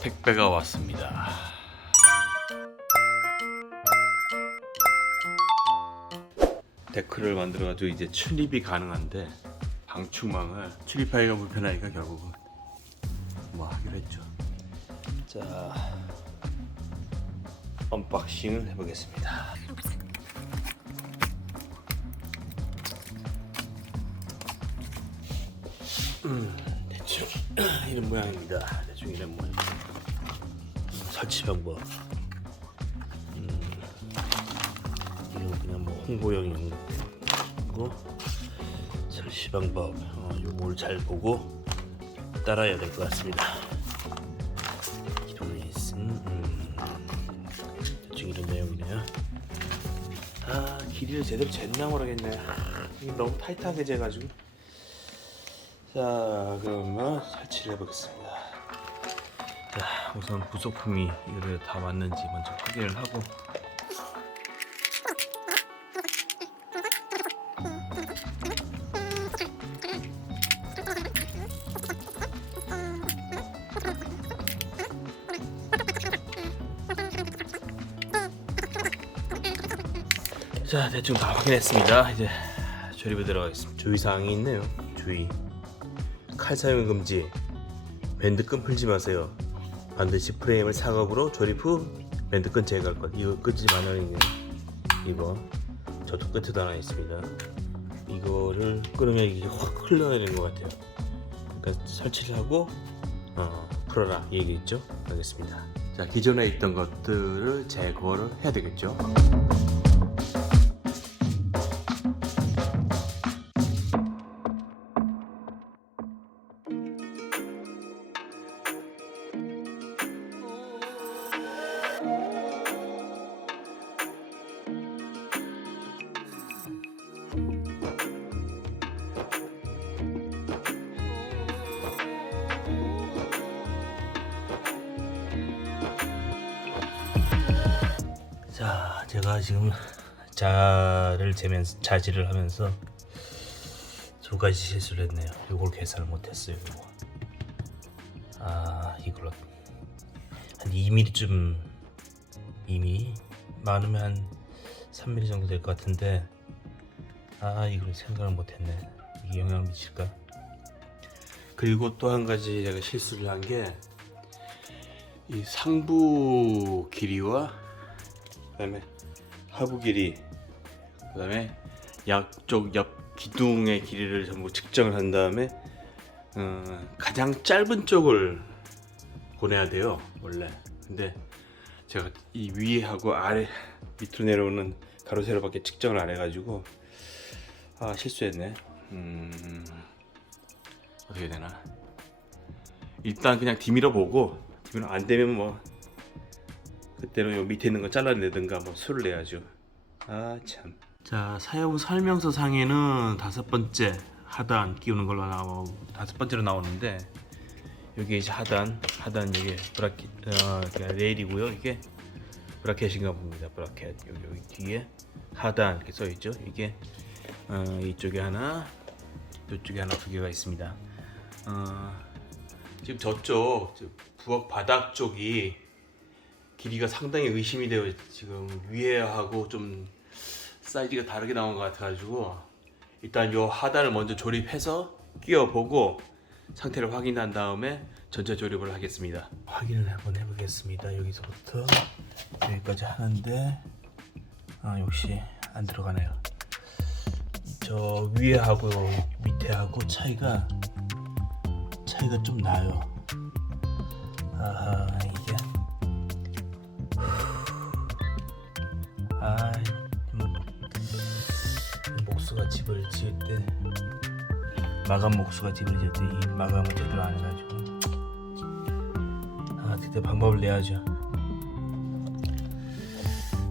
택배가 왔습니다. 데크를 만들어가지고 이제 출입이 가능한데 방충망을 출입하기가 불편하니까 결국은 뭐 하기로 했죠. 자, 언박싱을 해보겠습니다. 대충 이런 모양입니다. 대충 이런 모양. 설치 방법. 이건 그냥 뭐 홍보용이고, 설치 방법. 요걸 잘 보고 따라야 될 것 같습니다. 기존에 있은 대충 이런 내용이네요. 길이를 제대로 쟀나 모르겠네. 이게 너무 타이트하게 재가지고. 자, 그러면 설치를 해보겠습니다. 자, 우선 부속품이 이거를 다 맞는지 먼저 확인을 하고. 자, 대충 다 확인했습니다. 이제 조립에 들어가겠습니다. 주의사항이 있네요. 주의. 칼 사용 금지. 밴드끈 풀지 마세요. 반드시 프레임을 사각으로 조립 후 밴드끈 제거할 것. 이거 끄지 말라는 게 이거 저도 끝에도 하나 있습니다. 이거를 끊으면 이게 확 흘러내리는 것 같아요. 그러니까 설치를 하고 풀어라 이 얘기겠죠. 알겠습니다. 자, 기존에 있던 것들을 제거를 해야 되겠죠. 자, 제가 지금 자질을 하면서 두 가지 실수를 했네요. 이걸 계산을 못했어요. 이걸로 한 2mm쯤, 2mm 많으면 한 3mm 정도 될 것 같은데, 이걸 생각을 못했네. 이게 영향을 미칠까? 그리고 또 한 가지 제가 실수를 한 게, 이 상부 길이와 그다음에 하부 길이, 그다음에 양쪽 옆 기둥의 길이를 전부 측정을 한 다음에 가장 짧은 쪽을 보내야 돼요 원래. 근데 제가 이 위하고 아래 밑으로 내려오는 가로 세로밖에 측정을 안 해가지고 실수했네. 어떻게 되나? 일단 그냥 디밀어 보고, 디밀어 안 되면 뭐 그때는 요 밑에 있는 거 잘라내든가 뭐 수를 내야죠. 참. 자, 사용 설명서 상에는 5번째 하단 끼우는 걸로 나오고 5번째로 나오는데, 여기 이제 하단 이게 브라켓 레일이고요. 이게 브라켓인가 봅니다. 브라켓 여기 뒤에 하단 이렇게 써 있죠. 이게 이쪽에 하나, 이쪽에 하나, 두 개가 있습니다. 지금 저쪽 부엌 바닥 쪽이 길이가 상당히 의심이 되어 지금 위에하고 좀 사이즈가 다르게 나온 것 같아가지고, 일단 요 하단을 먼저 조립해서 끼워보고 상태를 확인한 다음에 전체 조립을 하겠습니다. 확인을 한번 해보겠습니다. 여기서부터 여기까지 하는데 역시 안 들어가네요. 저 위에하고 밑에하고 차이가 좀 나요. 이게 목수가 집을 지을 때, 마감 목수가 집을 지을 때 이 마감을 제대로 안 해가지고 그때 방법을 내야죠.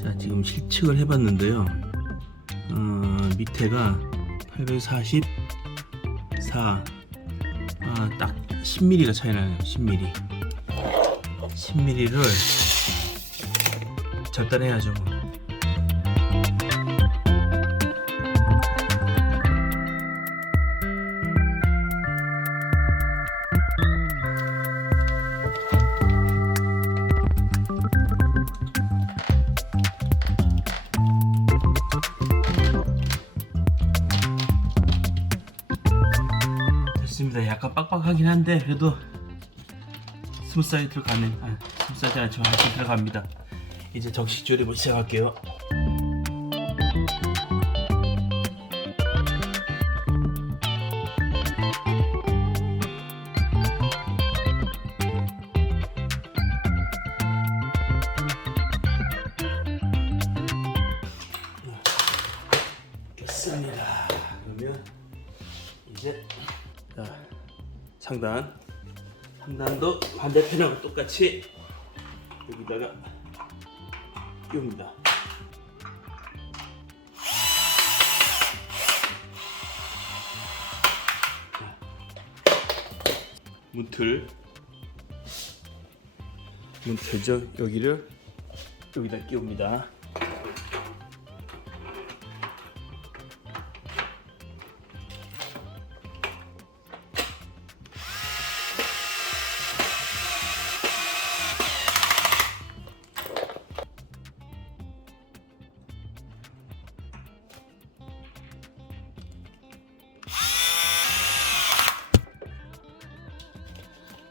자, 지금 실측을 해봤는데요. 밑에가 844, 딱 10mm가 차이 나요. 10mm를 절단해야죠. 약간 빡빡하긴 한데 그래도 스무스하게 들어가는 스무스하지 않지만 하여튼 들어갑니다. 이제 정식 조립을 시작할게요. 됐습니다. 그러면 이제 상단도 반대편하고 똑같이 여기다가 끼웁니다. 문틀죠. 여기를 여기다 끼웁니다.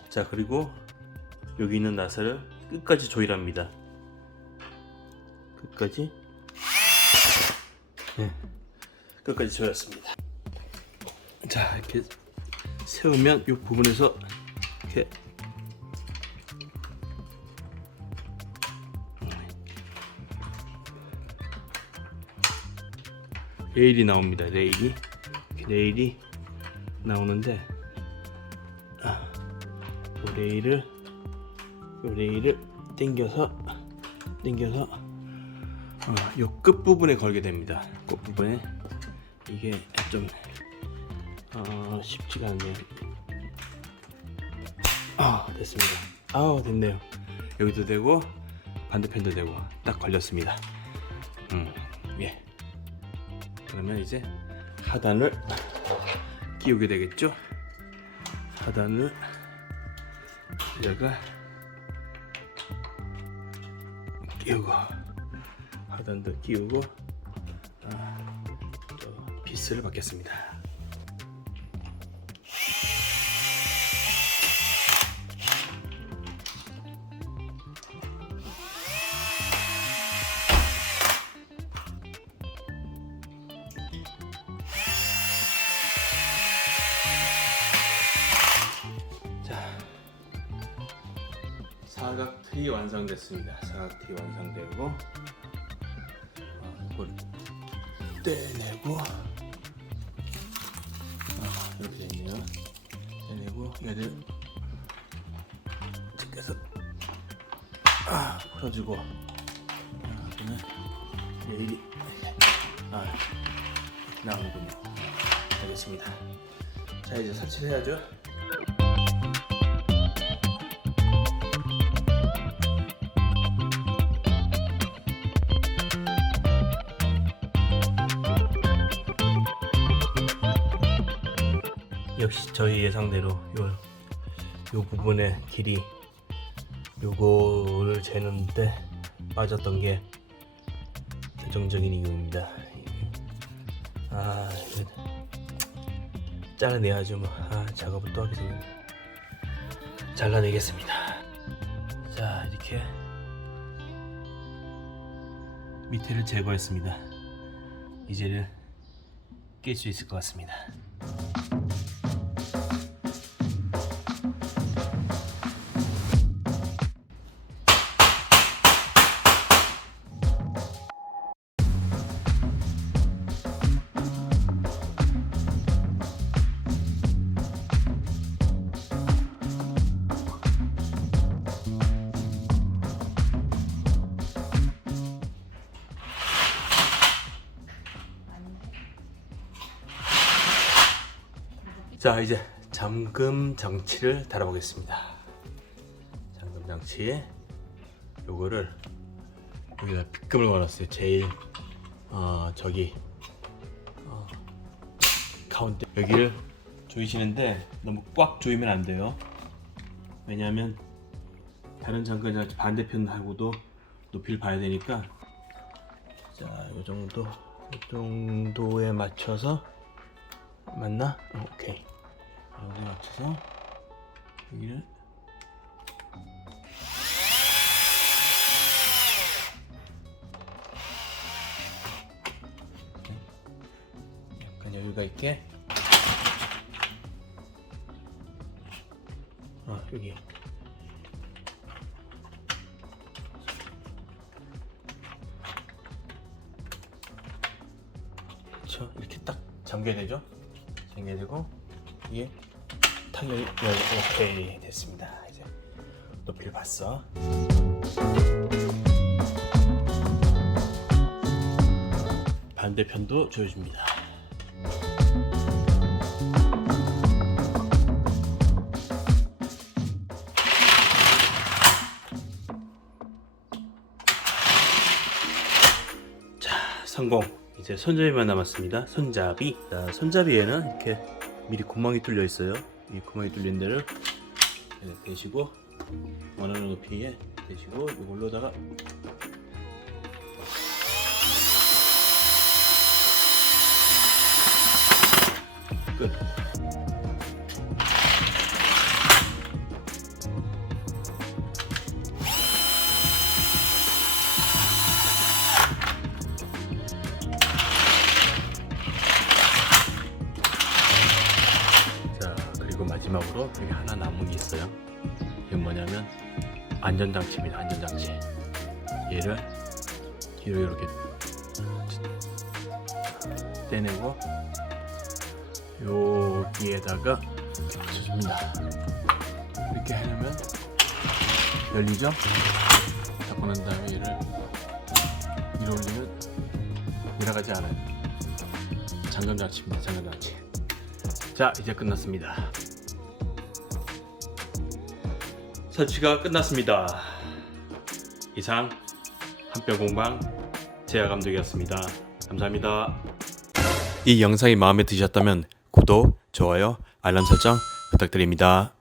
자, 그리고 여기 있는 나사를 끝까지 조일합니다. 끝까지. 네, 끝까지 조였습니다. 자, 이렇게 세우면 이 부분에서 이렇게 레일이 나옵니다. 레일이 나오는데 이 레일을 당겨서 요 끝부분에 걸게 됩니다. 끝부분에 이게 좀 쉽지가 않네요. 됐습니다. 됐네요. 여기도 되고 반대편도 되고 딱 걸렸습니다. 예. 그러면 이제 하단을 끼우게 되겠죠. 하단을 여기다가 끼우고 하단도 끼우고 또 피스를 받겠습니다. 사각 틀이 완성됐습니다. 사각 틀이 완성되고 이걸 떼내고 이렇게 되네요. 떼내고 얘를 집게서 풀어주고 그러면 레일이 나오는군요. 알겠습니다. 자, 이제 설치해야죠. 역시 저희 예상대로 요 부분의 길이 요거를 재는데 빠졌던 게 결정적인 이유입니다. 이거 잘라내야죠. 작업을 또 하게 생겼네. 잘라내겠습니다. 자, 이렇게 밑에를 제거했습니다. 이제는 낄 수 있을 것 같습니다. 자, 이제 잠금 장치를 달아보겠습니다. 잠금 장치에 요거를 여기다 빗금을 걸었어요. 제일 저기 가운데 여기를 조이시는데 너무 꽉 조이면 안 돼요. 왜냐하면 다른 잠금 장치 반대편하고도 높이를 봐야 되니까. 자, 요 정도에 맞춰서 맞나? 오케이. 여기 맞춰서 여기를 약간 여유가 있게 여기 그렇죠. 이렇게 딱 잠겨야 되죠. 잠겨야 되고 이게 탁 오케이 됐습니다. 이제 높이를 봤어. 반대편도 조여줍니다. 자, 성공. 이제 손잡이만 남았습니다. 손잡이. 자, 손잡이에는 이렇게 미리 구멍이 뚫려 있어요. 이 구멍이 뚫린 데를 대시고 원하는 높이에 대시고 이걸로다가 끝. 자, 그리고 마지막으로 여기 하나 남은 게 있어요. 이건 뭐냐면 안전장치입니다. 안전장치. 얘를 뒤로 이렇게 떼내고 여기에다가 붙여줍니다. 이렇게 하려면 열리죠? 닫고 난 다음에 얘를 위로 올리면 내려가지 않아요. 잠금장치입니다. 잠금장치. 자, 이제 끝났습니다. 설치가 끝났습니다. 이상 한뼘공방 재하감독이었습니다. 감사합니다. 이 영상이 마음에 드셨다면 구독, 좋아요, 알람 설정 부탁드립니다.